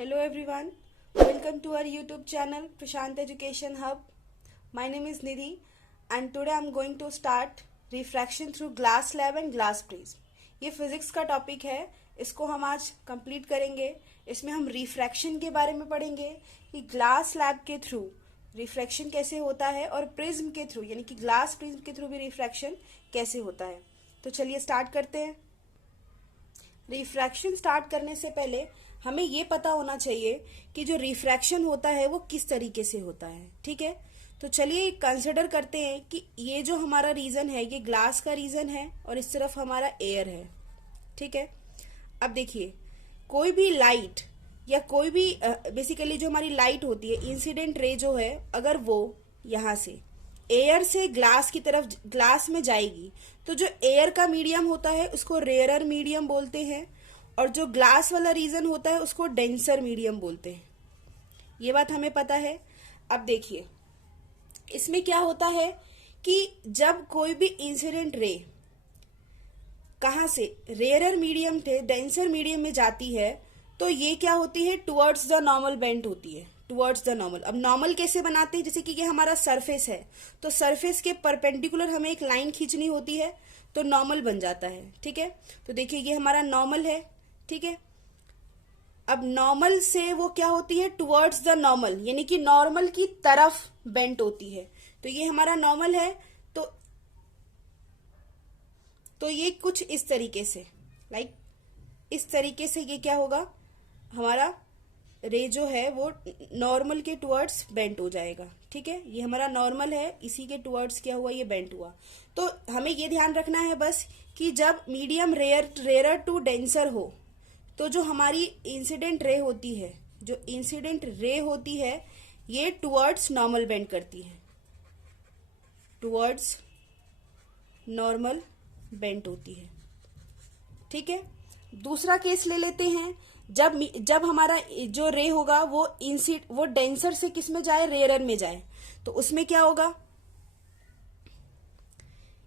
Hello everyone, welcome to our YouTube channel Prashant Education Hub. My name is Nidhi and today I am going to start refraction through glass slab and glass prism. ये physics का topic है, इसको हम आज complete करेंगे. इसमें हम refraction के बारे में पढ़ेंगे कि ग्लास स्लैब के थ्रू रिफ्रैक्शन कैसे होता है और प्रिज्म के थ्रू यानी कि ग्लास प्रिज्म के थ्रू भी रिफ्रैक्शन कैसे होता है. तो चलिए स्टार्ट करते हैं. रिफ्रैक्शन स्टार्ट करने से पहले हमें ये पता होना चाहिए कि जो रिफ्रैक्शन होता है वो किस तरीके से होता है. ठीक है, तो चलिए कंसिडर करते हैं कि ये जो हमारा रीजन है ये ग्लास का रीजन है और इस तरफ हमारा एयर है. ठीक है, अब देखिए कोई भी लाइट या कोई भी बेसिकली जो हमारी लाइट होती है इंसिडेंट रे जो है, अगर वो यहाँ से एयर से ग्लास की तरफ ग्लास में जाएगी तो जो एयर का मीडियम होता है उसको रेयरर मीडियम बोलते हैं और जो ग्लास वाला रीजन होता है उसको डेंसर मीडियम बोलते हैं. ये बात हमें पता है. अब देखिए इसमें क्या होता है कि जब कोई भी इंसिडेंट रे कहां से रेयरर मीडियम से डेंसर मीडियम में जाती है तो ये क्या होती है, टुवर्ड्स द नॉर्मल बेंट होती है, टुवर्ड्स द नॉर्मल. अब नॉर्मल कैसे बनाते हैं, जैसे कि ये हमारा सरफेस है तो सरफेस के परपेंडिकुलर हमें एक लाइन खींचनी होती है तो नॉर्मल बन जाता है. ठीक है, तो देखिए ये हमारा नॉर्मल है. ठीक है, अब नॉर्मल से वो क्या होती है, टुवर्ड्स द नॉर्मल यानी कि नॉर्मल की तरफ बेंट होती है. तो ये हमारा नॉर्मल है. तो ये कुछ इस तरीके से इस तरीके से ये क्या होगा, हमारा रे जो है वो नॉर्मल के टुवर्ड्स बेंट हो जाएगा. ठीक है, ये हमारा नॉर्मल है, इसी के टुवर्ड्स क्या हुआ, ये बेंट हुआ. तो हमें ये ध्यान रखना है बस कि जब मीडियम रेयर टू डेंसर हो तो जो हमारी इंसिडेंट रे होती है, जो इंसिडेंट रे होती है ये टुवर्ड्स नॉर्मल बेंड करती है, टुवर्ड्स नॉर्मल बेंट होती है. ठीक है, दूसरा केस ले लेते हैं. जब हमारा जो रे होगा वो डेंसर से किस में जाए, रेयरर में जाए. तो उसमें क्या होगा,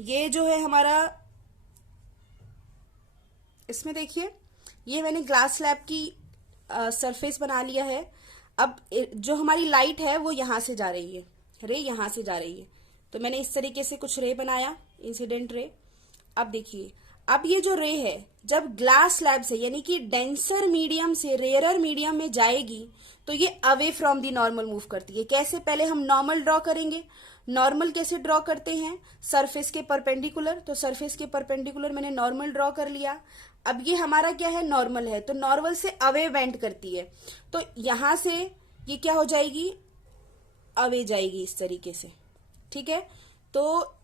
ये जो है हमारा, इसमें देखिए ये मैंने ग्लास स्लैब की सरफेस बना लिया है. अब जो हमारी लाइट है वो यहां से जा रही है, रे यहां से जा रही है. तो मैंने इस तरीके से कुछ रे बनाया, इंसिडेंट रे. अब देखिए अब ये जो रे है जब ग्लास स्लैब से यानी कि डेंसर मीडियम से रेयरर मीडियम में जाएगी तो ये away from the normal move करती है. कैसे, पहले हम नॉर्मल ड्रॉ करेंगे. नॉर्मल कैसे ड्रॉ करते हैं, सरफेस के परपेंडिकुलर. तो सरफेस के परपेंडिकुलर मैंने नॉर्मल ड्रॉ कर लिया. अब ये हमारा क्या है, नॉर्मल है, तो नॉर्मल से अवे बेंड करती है. तो यहां से ये क्या हो जाएगी, अवे जाएगी इस तरीके से. ठीक है, तो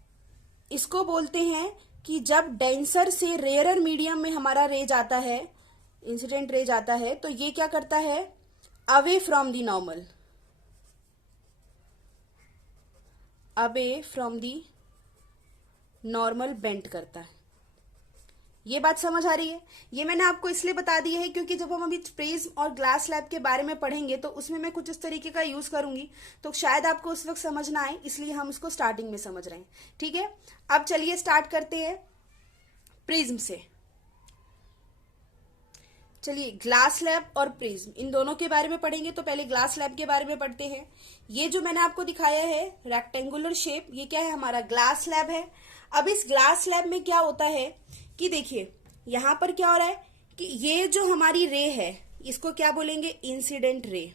इसको बोलते हैं कि जब डेंसर से रेयरर मीडियम में हमारा रे जाता है, इंसिडेंट रे जाता है, तो ये क्या करता है, away from the normal, away from the normal bent करता है. ये बात समझ आ रही है. ये मैंने आपको इसलिए बता दी है क्योंकि जब हम अभी प्रिज्म और ग्लास स्लैब के बारे में पढ़ेंगे तो उसमें मैं कुछ इस तरीके का यूज करूंगी तो शायद आपको उस वक्त समझ ना आए, इसलिए हम उसको स्टार्टिंग में समझ रहे हैं. ठीक है, अब चलिए स्टार्ट करते हैं प्रिज्म से. चलिए ग्लास स्लैब और प्रिज्म इन दोनों के बारे में पढ़ेंगे तो पहले ग्लास स्लैब के बारे में पढ़ते हैं. ये जो मैंने आपको दिखाया है रेक्टेंगुलर शेप, ये क्या है, हमारा ग्लास स्लैब है. अब इस ग्लास स्लैब में क्या होता है कि देखिए यहां पर क्या हो रहा है कि ये जो हमारी रे है इसको क्या बोलेंगे, इंसिडेंट रे.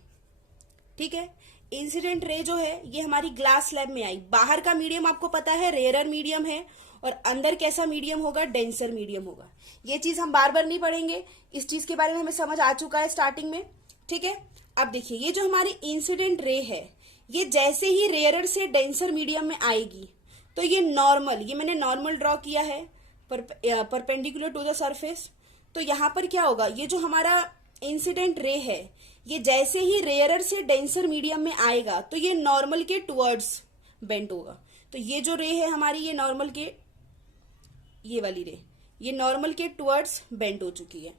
ठीक है, इंसिडेंट रे जो है ये हमारी ग्लास स्लैब में आई. बाहर का मीडियम आपको पता है रेयरर मीडियम है और अंदर कैसा मीडियम होगा, डेंसर मीडियम होगा. ये चीज हम बार बार नहीं पढ़ेंगे, इस चीज के बारे में हमें समझ आ चुका है स्टार्टिंग में. ठीक है, अब देखिए ये जो हमारी इंसिडेंट रे है ये जैसे ही रेयरर से डेंसर मीडियम में आएगी तो ये नॉर्मल, ये मैंने नॉर्मल ड्रॉ किया है परपेंडिकुलर टू द सरफेस. तो यहां पर क्या होगा, ये जो हमारा इंसिडेंट रे है ये जैसे ही रेयरर से डेंसर मीडियम में आएगा तो ये नॉर्मल के टुवर्ड्स बेंट होगा. तो ये जो रे है हमारी ये नॉर्मल के, ये वाली रे ये नॉर्मल के टुवर्ड्स बेंट हो चुकी है.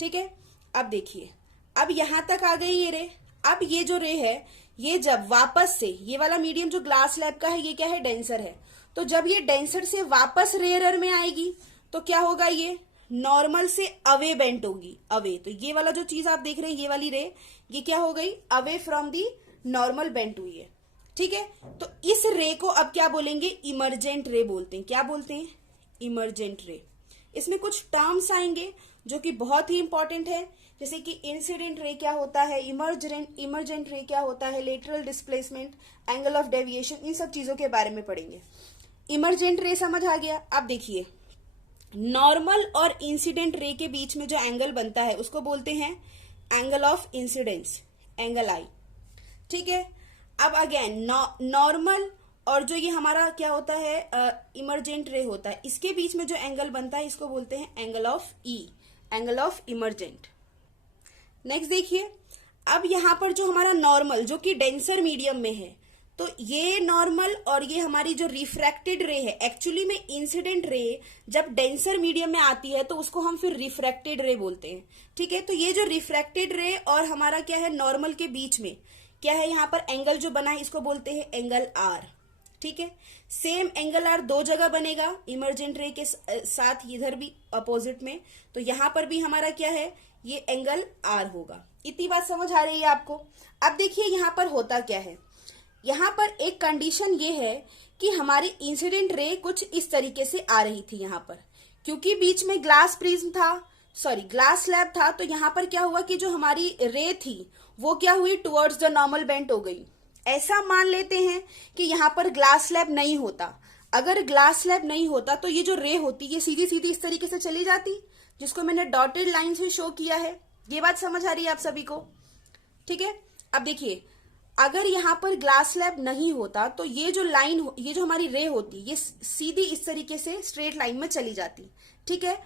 ठीक है, अब देखिए अब यहां तक आ गई ये रे. अब ये जो रे है ये जब वापस से, ये वाला मीडियम जो ग्लास स्लैब का है ये क्या है, डेंसर है. तो जब ये डेंसर से वापस रेयरर में आएगी तो क्या होगा, ये नॉर्मल से अवे बेंट होगी, अवे। तो ये वाला जो चीज आप देख रहे हैं, ये वाली रे, ये क्या हो गई, away from the normal bent हुई है, ठीक है। तो इस रे को अब क्या बोलेंगे, इमरजेंट रे बोलते हैं। क्या बोलते हैं, इमरजेंट रे। इसमें कुछ टर्म्स आएंगे जो कि बहुत ही इंपॉर्टेंट है, जैसे कि इंसिडेंट रे क्या होता है, इमरजेंट रे क्या होता है, lateral displacement, angle of deviation, इन सब चीजों के बारे में पढ़ेंगे। इमरजेंट रे समझ आ गया। अब देखिए, नॉर्मल और इंसिडेंट रे के बीच में जो एंगल बनता है उसको बोलते हैं एंगल ऑफ इंसिडेंस, एंगल आई, ठीक है। अब अगेन नॉर्मल और जो ये हमारा क्या होता है, इमरजेंट रे होता है, इसके बीच में जो एंगल बनता है इसको बोलते हैं angle of E, angle of emergent. Next देखिए, अब यहां पर जो हमारा नॉर्मल जो कि डेंसर मीडियम में है, तो ये नॉर्मल और ये हमारी जो रिफ्रैक्टेड रे है, एक्चुअली में इंसिडेंट रे जब डेंसर मीडियम में आती है तो उसको हम फिर रिफ्रैक्टेड रे बोलते हैं, ठीक है। तो ये जो रिफ्रैक्टेड रे और हमारा क्या है नॉर्मल के बीच में क्या है, यहाँ पर एंगल जो बना है इसको बोलते हैं एंगल आर, ठीक है। सेम एंगल आर दो जगह बनेगा, इमरजेंट रे के साथ इधर भी अपोजिट में, तो यहां पर भी हमारा क्या है, ये एंगल आर होगा। इतनी बात समझ आ रही है आपको। अब देखिए यहां पर होता क्या है, यहां पर एक कंडीशन ये है कि हमारी इंसिडेंट रे कुछ इस तरीके से आ रही थी यहां पर, क्योंकि बीच में ग्लास प्रिज्म था, सॉरी ग्लास स्लैब था, तो यहां पर क्या हुआ कि जो हमारी रे थी वो क्या हुई, टुवर्ड्स द नॉर्मल बेंट हो गई। ऐसा मान लेते हैं कि यहां पर ग्लास स्लैब नहीं होता, अगर ग्लास स्लैब नहीं होता तो ये जो रे होती ये सीधी सीधी इस तरीके से चली जाती, जिसको मैंने डॉटेड लाइन से शो किया है। ये बात समझ आ रही है आप सभी को, ठीक है। अब देखिए, अगर यहां पर ग्लास स्लैब नहीं होता तो ये जो लाइन, ये जो हमारी रे होती ये सीधी इस तरीके से स्ट्रेट लाइन में चली जाती, ठीक है।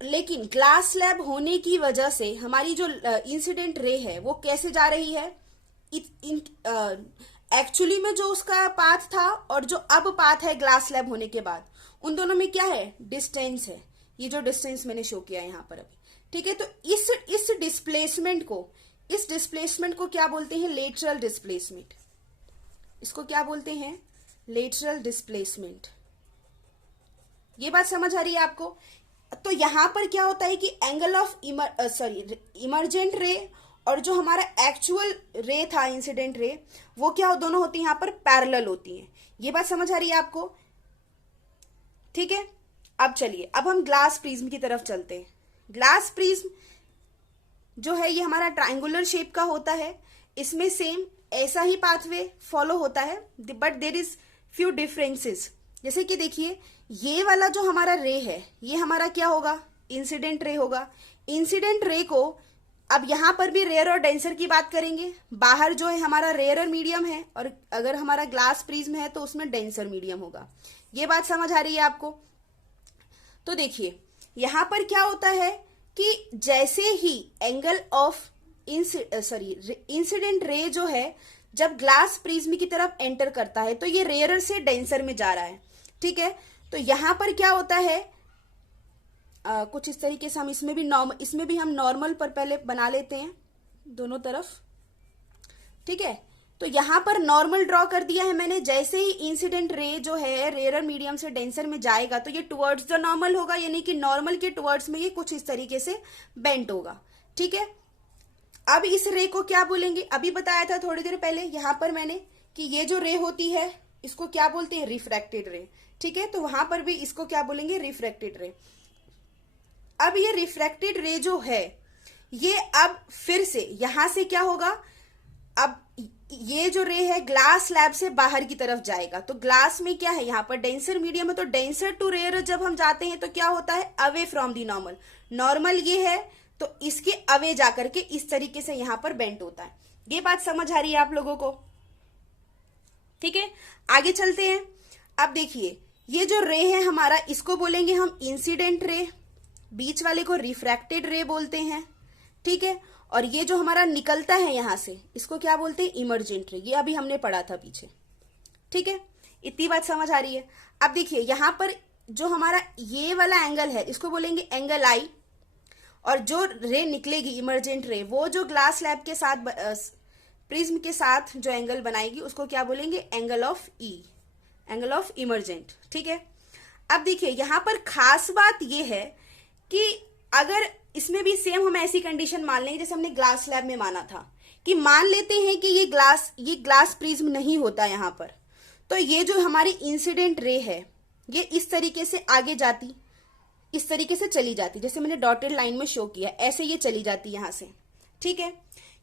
लेकिन ग्लास स्लैब होने की वजह से हमारी जो इंसिडेंट रे है वो कैसे जा रही है, एक्चुअली में जो उसका पाथ था और जो अब पाथ है ग्लास स्लैब होने के बाद, उन दोनों में क्या है, डिस्टेंस है। ये जो डिस्टेंस मैंने शो किया है यहां पर अभी, ठीक है। तो इस डिस्प्लेसमेंट को क्या बोलते हैं, लेटरल डिस्प्लेसमेंट। इसको क्या बोलते हैं, लेटरल डिस्प्लेसमेंट। ये बात समझ आ रही है आपको। तो यहां पर क्या होता है कि एंगल ऑफ इमरजेंट रे और जो हमारा एक्चुअल रे था इंसिडेंट रे, वो क्या दोनों होती है यहां पर पैरेलल होती हैं। ये बात समझ आ रही है आपको, ठीक है। अब चलिए, अब हम ग्लास प्रिज्म की तरफ चलते हैं। ग्लास प्रिज्म जो है ये हमारा ट्रायंगुलर शेप का होता है, इसमें सेम ऐसा ही पाथवे फॉलो होता है, but there is few differences. जैसे कि देखिए, ये वाला जो हमारा रे है ये हमारा क्या होगा, इंसिडेंट रे होगा। इंसिडेंट रे को अब यहां पर भी रेयर और डेंसर की बात करेंगे। बाहर जो है हमारा रेयर मीडियम है, और अगर हमारा ग्लास प्रिज्म है तो उसमें डेंसर मीडियम होगा। ये बात समझ आ रही है आपको। तो देखिए यहां पर क्या होता है कि जैसे ही एंगल ऑफ इंसिडेंट रे जो है जब ग्लास प्रिज्म की तरफ एंटर करता है तो ये रेयर से डेंसर में जा रहा है, ठीक है। तो यहां पर क्या होता है, कुछ इस तरीके से हम इसमें भी हम नॉर्मल पर पहले बना लेते हैं दोनों तरफ, ठीक है। तो यहां पर नॉर्मल ड्रॉ कर दिया है मैंने। जैसे ही इंसिडेंट रे जो है रेयर मीडियम से डेंसर में जाएगा तो ये टुवर्ड्स द नॉर्मल होगा, यानी कि नॉर्मल के टुवर्ड्स में ये कुछ इस तरीके से बेंट होगा, ठीक है। अब इस रे को क्या बोलेंगे, अभी बताया था थोड़ी देर पहले यहां पर मैंने कि ये जो रे होती है इसको क्या बोलते हैं, रिफ्रैक्टेड रे, ठीक है। तो वहां पर भी इसको क्या बोलेंगे, रिफ्रैक्टेड रे। अब ये रिफ्रैक्टेड रे जो है ये अब फिर से यहां से क्या होगा, अब ये जो रे है ग्लास स्लैब से बाहर की तरफ जाएगा। तो ग्लास में क्या है, यहाँ पर डेंसर मीडियम है, तो डेंसर टू रेयर जब हम जाते हैं तो क्या होता है, away from the normal. Normal ये है तो इसके अवे जाकर के इस तरीके से यहां पर बेंट होता है। ये बात समझ आ रही है आप लोगों को, ठीक है। आगे चलते हैं। अब देखिए ये जो रे है हमारा, इसको बोलेंगे हम इंसिडेंट रे, बीच वाले को रिफ्रैक्टेड रे बोलते हैं, ठीक है। और ये जो हमारा निकलता है यहां से इसको क्या बोलते हैं, इमरजेंट रे। ये अभी हमने पढ़ा था पीछे, ठीक है। इतनी बात समझ आ रही है। अब देखिए यहां पर जो हमारा ये वाला एंगल है इसको बोलेंगे एंगल आई, और जो रे निकलेगी इमरजेंट रे वो जो ग्लास स्लैब के साथ प्रिज्म के साथ जो एंगल बनाएगी उसको क्या बोलेंगे, angle of E, angle of emergent, ठीक है। अब देखिए यहां पर खास बात ये है कि अगर इसमें भी सेम हम ऐसी कंडीशन मान लेंगे जैसे हमने ग्लास स्लैब में माना था, कि मान लेते हैं कि ये ग्लास प्रिज्म नहीं होता यहाँ पर, तो ये जो हमारी इंसिडेंट रे है ये इस तरीके से आगे जाती, इस तरीके से चली जाती, जैसे मैंने डॉटेड लाइन में शो किया, ऐसे ये चली जाती यहां से, ठीक है।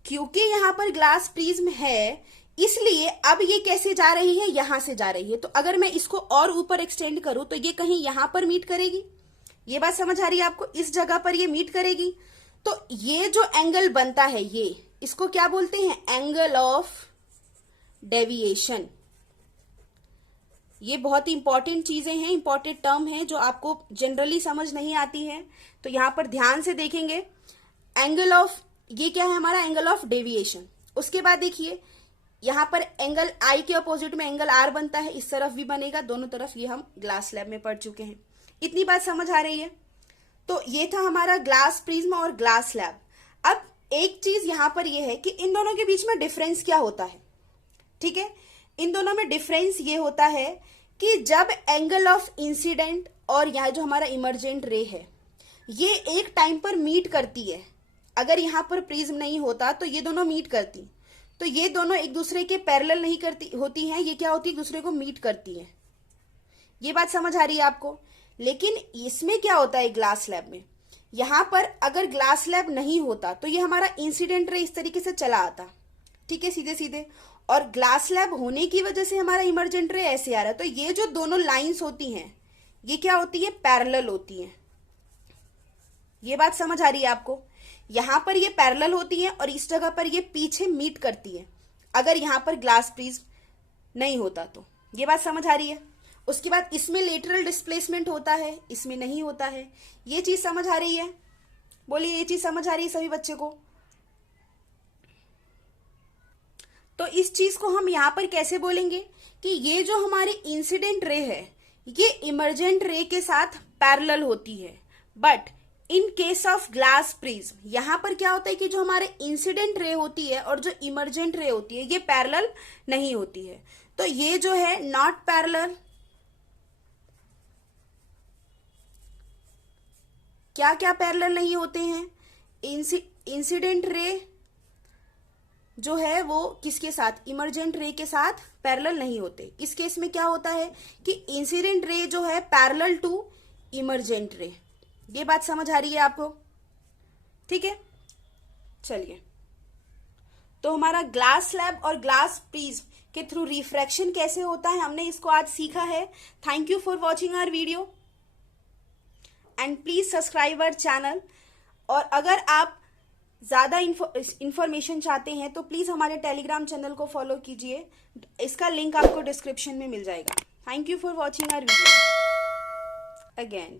क्योंकि यहां पर ग्लास प्रिज्म है, इसलिए अब ये कैसे जा रही है, यहां से जा रही है। तो अगर मैं इसको और ऊपर एक्सटेंड करूं तो ये कहीं यहां पर मीट करेगी, ये बात समझ आ रही है आपको, इस जगह पर ये मीट करेगी। तो ये जो एंगल बनता है ये, इसको क्या बोलते हैं, एंगल ऑफ डेविएशन। ये बहुत इंपॉर्टेंट चीजें हैं, इंपॉर्टेंट टर्म है जो आपको जनरली समझ नहीं आती है, तो यहां पर ध्यान से देखेंगे। एंगल ऑफ, ये क्या है हमारा, एंगल ऑफ डेविएशन। उसके बाद देखिए यहां पर एंगल आई के अपोजिट में एंगल आर बनता है, इस तरफ भी बनेगा, दोनों तरफ, ये हम ग्लास स्लैब में पढ़ चुके हैं। इतनी बात समझ आ रही है। तो ये था हमारा ग्लास प्रिज्म और ग्लास स्लैब। अब एक चीज यहां पर ये है कि इन दोनों के बीच में डिफरेंस क्या होता है, ठीक है। इन दोनों में डिफरेंस ये होता है कि जब एंगल ऑफ इंसिडेंट और यह जो हमारा इमर्जेंट रे है ये एक टाइम पर मीट करती है, अगर यहां पर प्रिज्म नहीं होता तो ये दोनों मीट करती, तो ये दोनों एक दूसरे के पैरेलल नहीं करती होती हैं, ये क्या होती है, एक दूसरे को मीट करती है। ये बात समझ आ रही है आपको। लेकिन इसमें क्या होता है ग्लास स्लैब में, यहां पर अगर ग्लास स्लैब नहीं होता तो ये हमारा इंसिडेंट रे इस तरीके से चला आता, ठीक है, सीधे सीधे, और ग्लास स्लैब होने की वजह से हमारा इमर्जेंट रे ऐसे आ रहा है। तो ये जो दोनों लाइंस होती हैं ये क्या होती है, पैरेलल होती हैं। ये बात समझ आ रही है आपको। यहां पर ये पैरेलल होती है और इस जगह पर ये पीछे मीट करती है, अगर यहां पर ग्लास प्रिज्म नहीं होता तो। ये बात समझ आ रही है। उसके बाद इसमें लेटरल डिस्प्लेसमेंट होता है, इसमें नहीं होता है। ये चीज समझ आ रही है, बोलिए ये चीज समझ आ रही है सभी बच्चे को। तो इस चीज को हम यहां पर कैसे बोलेंगे कि ये जो हमारी इंसिडेंट रे है ये इमर्जेंट रे के साथ पैरेलल होती है, but in case of glass prism यहां पर क्या होता है कि जो हमारे इंसिडेंट रे होती है और जो इमर्जेंट रे होती है ये पैरेलल नहीं होती है। तो ये जो है नॉट पैरेलल, क्या क्या पैरेलल नहीं होते हैं, इंसिडेंट रे जो है वो किसके साथ, इमर्जेंट रे के साथ पैरेलल नहीं होते। इस केस में क्या होता है कि इंसिडेंट रे जो है पैरेलल टू इमर्जेंट रे। ये बात समझ आ रही है आपको, ठीक है। चलिए, तो हमारा ग्लास स्लैब और ग्लास प्रिज्म के थ्रू रिफ्रैक्शन कैसे होता है हमने इसको आज सीखा है। Thank you for watching our video and please subscribe our channel. और अगर आप ज्यादा इंफॉर्मेशन चाहते हैं तो प्लीज हमारे टेलीग्राम चैनल को फॉलो कीजिए, इसका लिंक आपको डिस्क्रिप्शन में मिल जाएगा। Thank you for watching our video again.